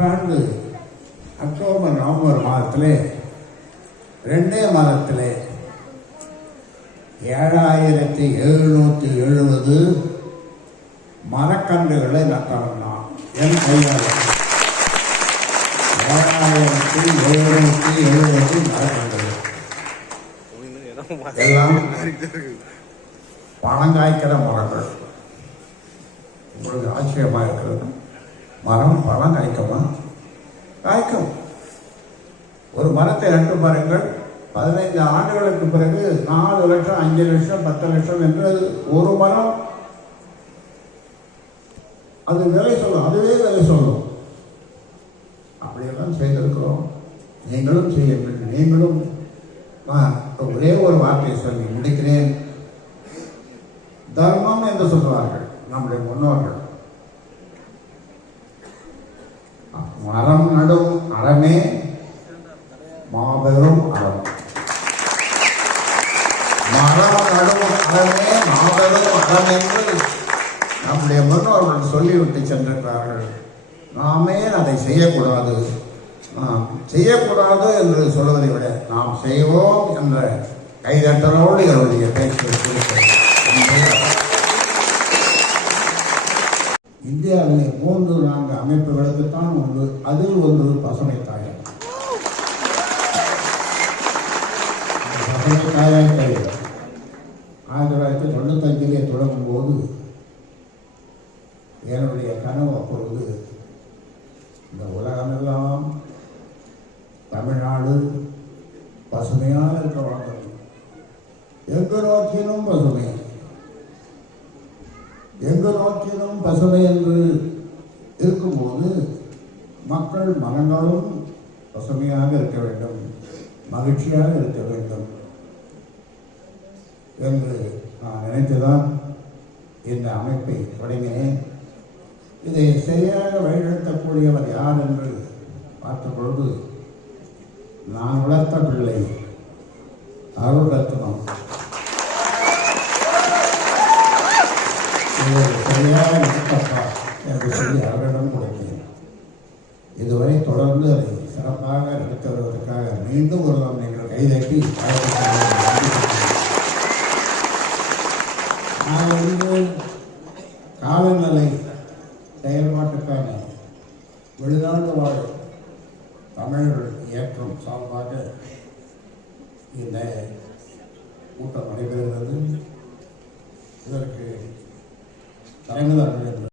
ஆண்டு October November மாதத்தில் ரெண்டே மாதத்தில் ஏழாயிரத்தி எழுநூற்றி எழுபது மரக்கன்றுகளை நட்டவன் என் கையால் ஏழாயிரத்தி எழுநூற்றி எழுபது மரக்கன்றுகள். எல்லாம் பழங்காய்க்கிற மரங்கள். உங்களுக்கு ஆச்சரியமாக இருக்கிறது? மரம் பழம் காய்க்குமா? காய்க்கும். ஒரு மரத்தை நட்டு பாருங்கள். பதினைந்து ஆண்டுகளுக்கு பிறகு நாலு லட்சம் அஞ்சு லட்சம் பத்து லட்சம் என்று ஒரு மரம். அது விலை சொல்லும். அதுவே விலை சொல்லும். அப்படியெல்லாம் செய்திருக்கிறோம். நீங்களும் செய்யுங்கள். நீங்களும் ஒரே ஒரு வார்த்தையை சொல்லி முடிக்கிறேன். தர்மம் என்று சொல்வார்கள் நம்முடைய முன்னோர்கள். மரம் நடும் அறமே மாபெரும் அறம். மரம் நடும் அறமே மாபெரும் அறம் என்று நம்முடைய முன்னோர்கள் சொல்லிவிட்டு சென்றிருக்கிறார்கள். நாமே அதை செய்யக்கூடாது. நாம் செய்யக்கூடாது என்று சொல்வதை விட நாம் செய்வோம் என்ற கைதட்டலோடு என்னுடைய பேச்சு நான்கு அமைப்புகளுக்குத்தான் ஒன்று அதில் ஒன்று பசுமை தாயம் பசுமை தாயாய் ஆயிரத்தி தொள்ளாயிரத்தி தொண்ணூத்தஞ்சிலே தொடங்கும் போது என்னுடைய கனவு அப்பொழுது இந்த உலகமெல்லாம் தமிழ்நாடு பசுமையாக இருக்க வேண்டும். எங்கு நோக்கினும் பசுமை. எங்கு நோக்கினும் பசுமை என்று இருக்கும்போது மக்கள் மனங்களும் பசுமையாக இருக்க வேண்டும் மகிழ்ச்சியாக இருக்க வேண்டும் என்று நான் நினைத்துதான் இந்த அமைப்பை தொடங்கினேன். இதை சரியாக வழிநடத்தக்கூடியவர் யார் என்று பார்த்த பொழுது நான் வளர்த்த பிள்ளை அருள் ரத்னம். சரியாக நடத்தப்பா என்று சொல்லி அவரிடம் கொடுத்தேன் இதுவரை தொடர்ந்து அதை சிறப்பாக நடத்தி வருவதற்காக மீண்டும் ஒரு நாம் நீங்கள் கைதட்டி நான் வந்து காலநிலை செயல்பாட்டுக்கான வெளிநாட்டு வாழ் தமிழர்கள் இயக்கம் சார்பாக இந்த கூட்டம் நடைபெறுகிறது. இதற்கு தலைமை